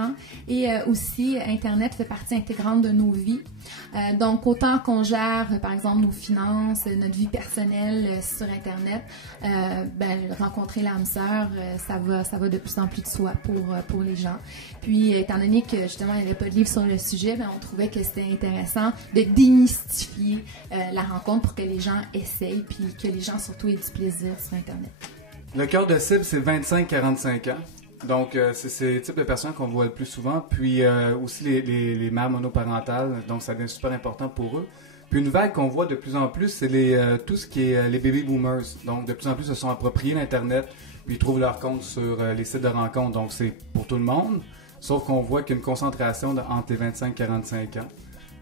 important. Et aussi, Internet fait partie intégrante de nos vies. Donc, autant qu'on gère, par exemple, nos finances, notre vie personnelle sur Internet, rencontrer l'âme sœur, ça va de plus en plus de soi pour les gens. Puis, étant donné que, justement, il n'y avait pas de livre sur le sujet, on trouvait que c'était intéressant de démystifier la rencontre pour que les gens essayent, puis que les gens, surtout, aient du plaisir sur Internet. Le cœur de cible, c'est 25-45 ans. Donc, c'est ces types de personnes qu'on voit le plus souvent. Puis aussi les mères monoparentales. Donc, ça devient super important pour eux. Puis une vague qu'on voit de plus en plus, c'est tout ce qui est les baby boomers. Donc, de plus en plus, se sont appropriés l'Internet. Puis ils trouvent leur compte sur les sites de rencontres. Donc, c'est pour tout le monde. Sauf qu'on voit qu'il y a une concentration entre les 25 et 45 ans.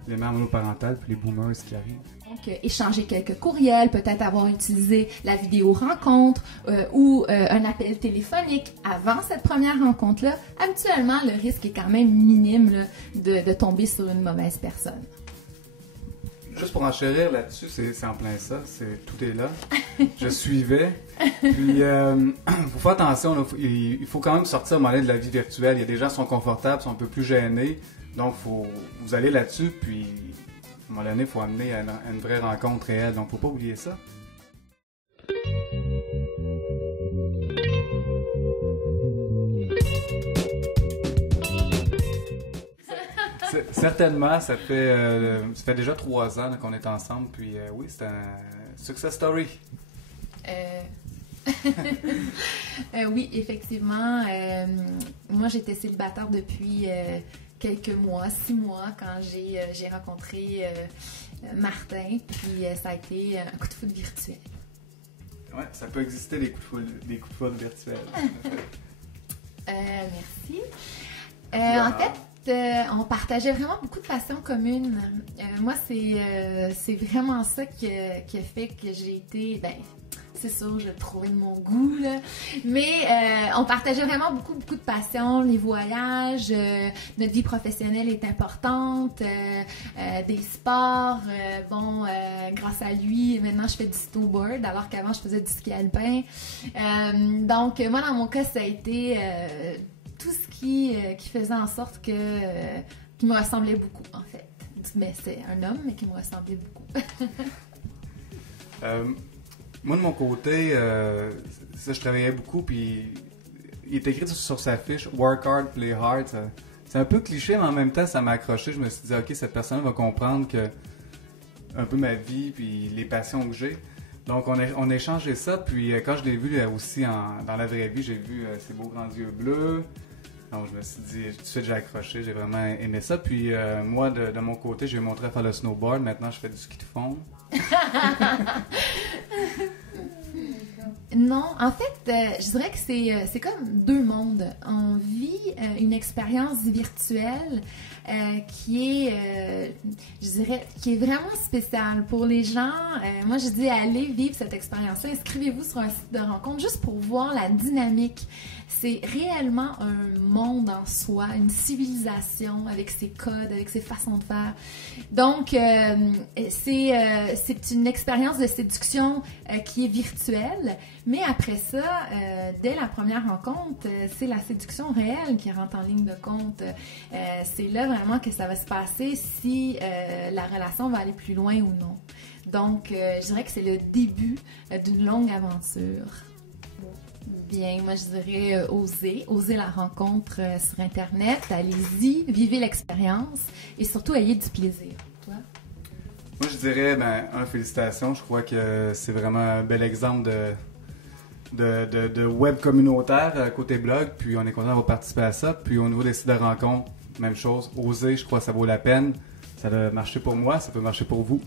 Les mères monoparentales puis les boomers qui arrivent. Donc, échanger quelques courriels, peut-être avoir utilisé la vidéo rencontre ou un appel téléphonique avant cette première rencontre-là. Habituellement, le risque est quand même minime là, de tomber sur une mauvaise personne. Juste pour enchérir là-dessus, c'est en plein ça. Tout est là. Je suivais. Puis, faut faire attention. Là, il faut quand même sortir à un moment donné de la vie virtuelle. Il y a des gens qui sont confortables, sont un peu plus gênés. Donc, vous allez là-dessus. Puis, à un moment donné, il faut amener à une vraie rencontre réelle. Donc, il ne faut pas oublier ça. Certainement, ça fait déjà 3 ans qu'on est ensemble, puis oui, c'est un success story. Oui, effectivement. Moi, j'étais célibataire depuis quelques mois, 6 mois, quand j'ai rencontré Martin, puis ça a été un coup de foudre virtuel. Oui, ça peut exister des coups de foudre virtuels. Merci. En fait, on partageait vraiment beaucoup de passions communes. Moi, c'est vraiment ça qui a fait que j'ai été, c'est sûr, je le trouvais de mon goût, là. Mais on partageait vraiment beaucoup de passions, les voyages, notre vie professionnelle est importante, des sports. Grâce à lui, maintenant je fais du snowboard, alors qu'avant je faisais du ski alpin. Donc, moi, dans mon cas, ça a été tout ce qui faisait en sorte qui me ressemblait beaucoup, en fait. Mais c'est un homme, mais qui me ressemblait beaucoup. Moi, de mon côté, je travaillais beaucoup, puis il est écrit sur sa fiche « Work hard, play hard ». C'est un peu cliché, mais en même temps, ça m'a accroché. Je me suis dit « Ok, cette personne va comprendre un peu ma vie, puis les passions que j'ai ». Donc, on a échangé ça, puis quand je l'ai vu aussi dans la vraie vie, j'ai vu ses beaux grands yeux bleus. Donc, je me suis dit, tout de suite, j'ai accroché, j'ai vraiment aimé ça. Puis, moi, de mon côté, j'ai montré à faire le snowboard. Maintenant, je fais du ski de fond. Non, en fait, je dirais que c'est comme deux mondes. On vit une expérience virtuelle qui est, je dirais, qui est vraiment spéciale pour les gens. Moi, je dis, allez vivre cette expérience-là. Inscrivez-vous sur un site de rencontre juste pour voir la dynamique. C'est réellement un monde en soi, une civilisation avec ses codes, avec ses façons de faire. Donc, c'est une expérience de séduction qui est virtuelle, mais après ça, dès la première rencontre, c'est la séduction réelle qui rentre en ligne de compte. C'est là vraiment que ça va se passer si la relation va aller plus loin ou non. Donc, je dirais que c'est le début d'une longue aventure. Bien, moi je dirais oser la rencontre sur Internet, allez-y, vivez l'expérience et surtout ayez du plaisir. Toi? Moi je dirais, félicitations, je crois que c'est vraiment un bel exemple de web communautaire côté blog, puis on est content d'avoir participé à ça. Puis au niveau des sites de rencontre, même chose, oser, je crois que ça vaut la peine. Ça a marché pour moi, ça peut marcher pour vous.